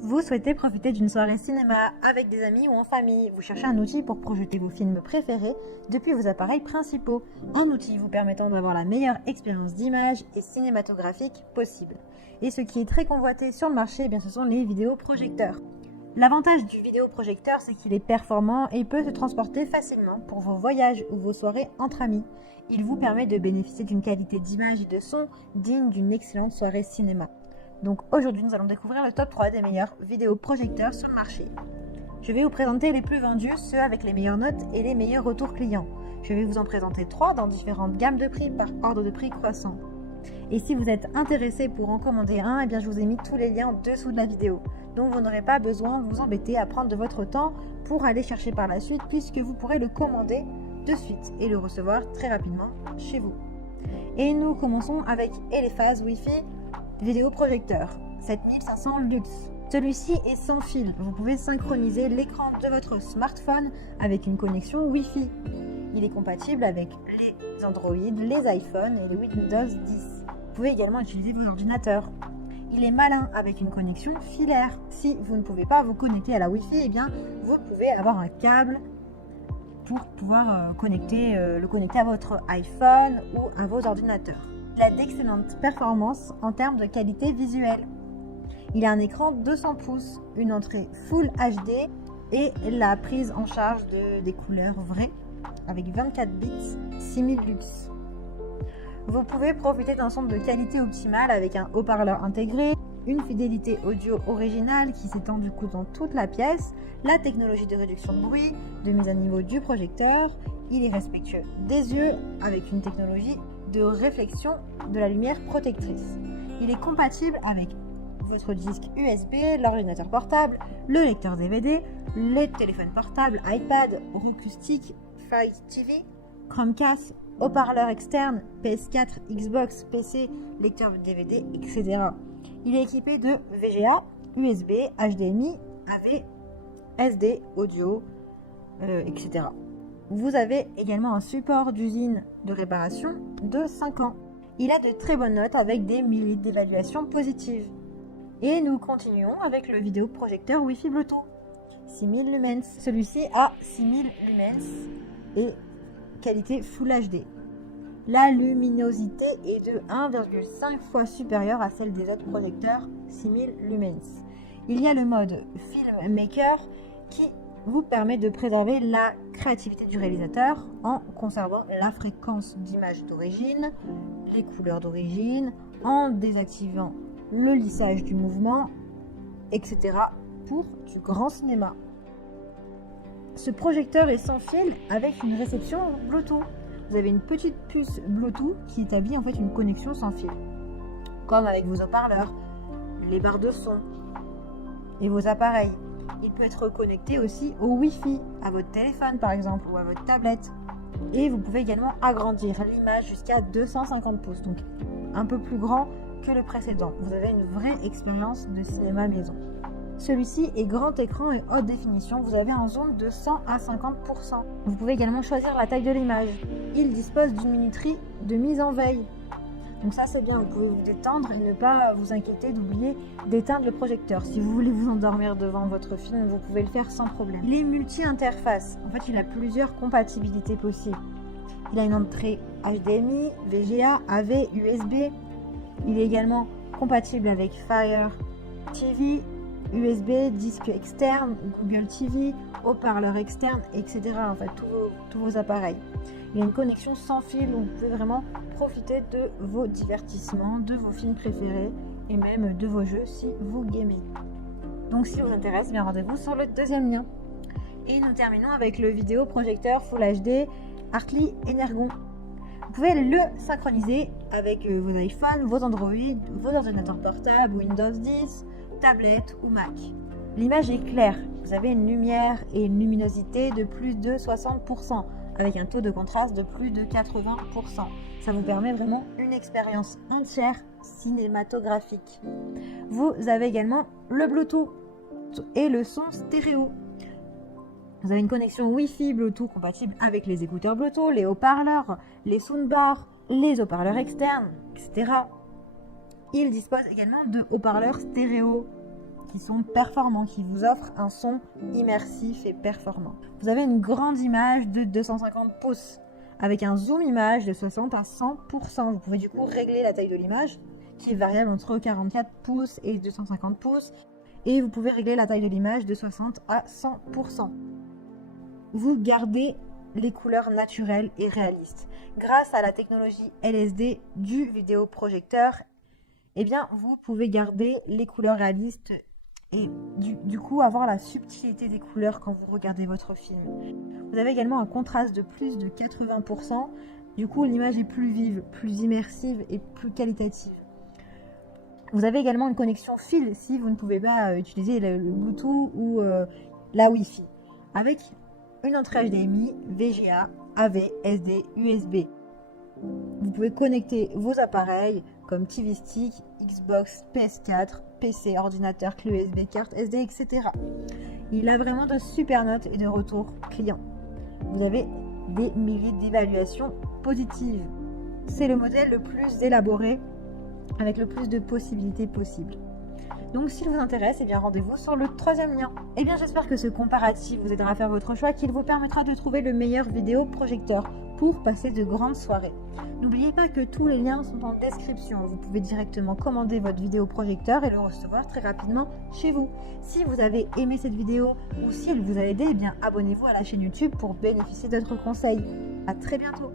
Vous souhaitez profiter d'une soirée cinéma avec des amis ou en famille. Vous cherchez un outil pour projeter vos films préférés depuis vos appareils principaux. Un outil vous permettant d'avoir la meilleure expérience d'image et cinématographique possible. Et ce qui est très convoité sur le marché, eh bien, ce sont les vidéoprojecteurs. L'avantage du vidéoprojecteur, c'est qu'il est performant et peut se transporter facilement pour vos voyages ou vos soirées entre amis. Il vous permet de bénéficier d'une qualité d'image et de son digne d'une excellente soirée cinéma. Donc aujourd'hui, nous allons découvrir le top 3 des meilleurs vidéoprojecteurs sur le marché. Je vais vous présenter les plus vendus, ceux avec les meilleures notes et les meilleurs retours clients. Je vais vous en présenter 3 dans différentes gammes de prix par ordre de prix croissant. Et si vous êtes intéressé pour en commander un, eh bien je vous ai mis tous les liens en dessous de la vidéo. Donc vous n'aurez pas besoin de vous embêter à prendre de votre temps pour aller chercher par la suite, puisque vous pourrez le commander de suite et le recevoir très rapidement chez vous. Et nous commençons avec Elephaz Wi-Fi vidéoprojecteur 7500 Lux. Celui-ci est sans fil. Vous pouvez synchroniser l'écran de votre smartphone avec une connexion Wi-Fi. Il est compatible avec les Android, les iPhones et les Windows 10. Vous pouvez également utiliser vos ordinateurs. Il est malin avec une connexion filaire. Si vous ne pouvez pas vous connecter à la Wi-Fi, eh bien, vous pouvez avoir un câble pour pouvoir le connecter à votre iPhone ou à vos ordinateurs. Il a d'excellentes performances en termes de qualité visuelle. Il a un écran 200 pouces, une entrée Full HD et la prise en charge des couleurs vraies avec 24 bits 6000 lux. Vous pouvez profiter d'un son de qualité optimale avec un haut-parleur intégré, une fidélité audio originale qui s'étend du coup dans toute la pièce, la technologie de réduction de bruit, de mise à niveau du projecteur. Il est respectueux des yeux avec une technologie de réflexion de la lumière protectrice. Il est compatible avec votre disque USB, l'ordinateur portable, le lecteur DVD, les téléphones portables, iPad, Roku Stick, Fire TV, Chromecast, haut-parleur externe, PS4, Xbox, PC, lecteur DVD, etc. Il est équipé de VGA, USB, HDMI, AV, SD, audio, etc. Vous avez également un support d'usine de réparation de 5 ans. Il a de très bonnes notes avec des millilitres d'évaluation positive. Et nous continuons avec le vidéoprojecteur Wi-Fi Bluetooth 6000 lumens. Celui-ci a 6000 lumens et qualité Full HD. La luminosité est de 1,5 fois supérieure à celle des autres projecteurs 6000 lumens. Il y a le mode Filmmaker qui vous permet de préserver la créativité du réalisateur en conservant la fréquence d'image d'origine, les couleurs d'origine, en désactivant le lissage du mouvement, etc. pour du grand cinéma. Ce projecteur est sans fil avec une réception Bluetooth. Vous avez une petite puce Bluetooth qui établit en fait une connexion sans fil, comme avec vos haut-parleurs, les barres de son et vos appareils. Il peut être connecté aussi au Wi-Fi, à votre téléphone par exemple, ou à votre tablette. Et vous pouvez également agrandir l'image jusqu'à 250 pouces, donc un peu plus grand que le précédent. Vous avez une vraie expérience de cinéma maison. Celui-ci est grand écran et haute définition. Vous avez un zoom de 100 à 50%. Vous pouvez également choisir la taille de l'image. Il dispose d'une minuterie de mise en veille. Donc ça c'est bien, vous pouvez vous détendre et ne pas vous inquiéter d'oublier d'éteindre le projecteur. Si vous voulez vous endormir devant votre film, vous pouvez le faire sans problème. Il est multi-interface. En fait, il a plusieurs compatibilités possibles. Il a une entrée HDMI, VGA, AV, USB. Il est également compatible avec Fire TV, USB, disque externe, Google TV, haut-parleur externe, etc. En fait, tous vos appareils. Il y a une connexion sans fil où vous pouvez vraiment profiter de vos divertissements, de vos films préférés et même de vos jeux si vous gamez. Donc si vous intéresse, bien rendez-vous sur le deuxième lien. Et nous terminons avec le vidéoprojecteur Full HD Hartley Energon. Vous pouvez le synchroniser avec vos iPhones, vos Android, vos ordinateurs portables, Windows 10, tablettes ou Mac. L'image est claire, vous avez une lumière et une luminosité de plus de 60%, avec un taux de contraste de plus de 80%. Ça vous permet vraiment une expérience entière cinématographique. Vous avez également le Bluetooth et le son stéréo. Vous avez une connexion Wi-Fi Bluetooth compatible avec les écouteurs Bluetooth, les haut-parleurs, les soundbars, les haut-parleurs externes, etc. Il dispose également de haut-parleurs stéréo qui sont performants, qui vous offrent un son immersif et performant. Vous avez une grande image de 250 pouces avec un zoom image de 60 à 100%. Vous pouvez du coup régler la taille de l'image qui est variable entre 44 pouces et 250 pouces et vous pouvez régler la taille de l'image de 60 à 100%. Vous gardez les couleurs naturelles et réalistes. Grâce à la technologie LSD du vidéoprojecteur, eh bien, vous pouvez garder les couleurs réalistes et du coup avoir la subtilité des couleurs quand vous regardez votre film. Vous avez également un contraste de plus de 80%. Du coup, l'image est plus vive, plus immersive et plus qualitative. Vous avez également une connexion fil si vous ne pouvez pas utiliser le Bluetooth ou la Wi-Fi. Avec une entrée HDMI, VGA, AV, SD, USB. Vous pouvez connecter vos appareils comme TV Stick, Xbox, PS4, PC, ordinateur, clé USB, carte SD, etc. Il a vraiment de super notes et de retours clients. Vous avez des milliers d'évaluations positives. C'est le modèle le plus élaboré avec le plus de possibilités possibles. Donc s'il vous intéresse, eh bien rendez-vous sur le 3e lien. Eh bien j'espère que ce comparatif vous aidera à faire votre choix, qu'il vous permettra de trouver le meilleur vidéoprojecteur pour passer de grandes soirées. N'oubliez pas que tous les liens sont en description. Vous pouvez directement commander votre vidéoprojecteur et le recevoir très rapidement chez vous. Si vous avez aimé cette vidéo ou si elle vous a aidé, eh bien abonnez-vous à la chaîne YouTube pour bénéficier d'autres conseils. À très bientôt.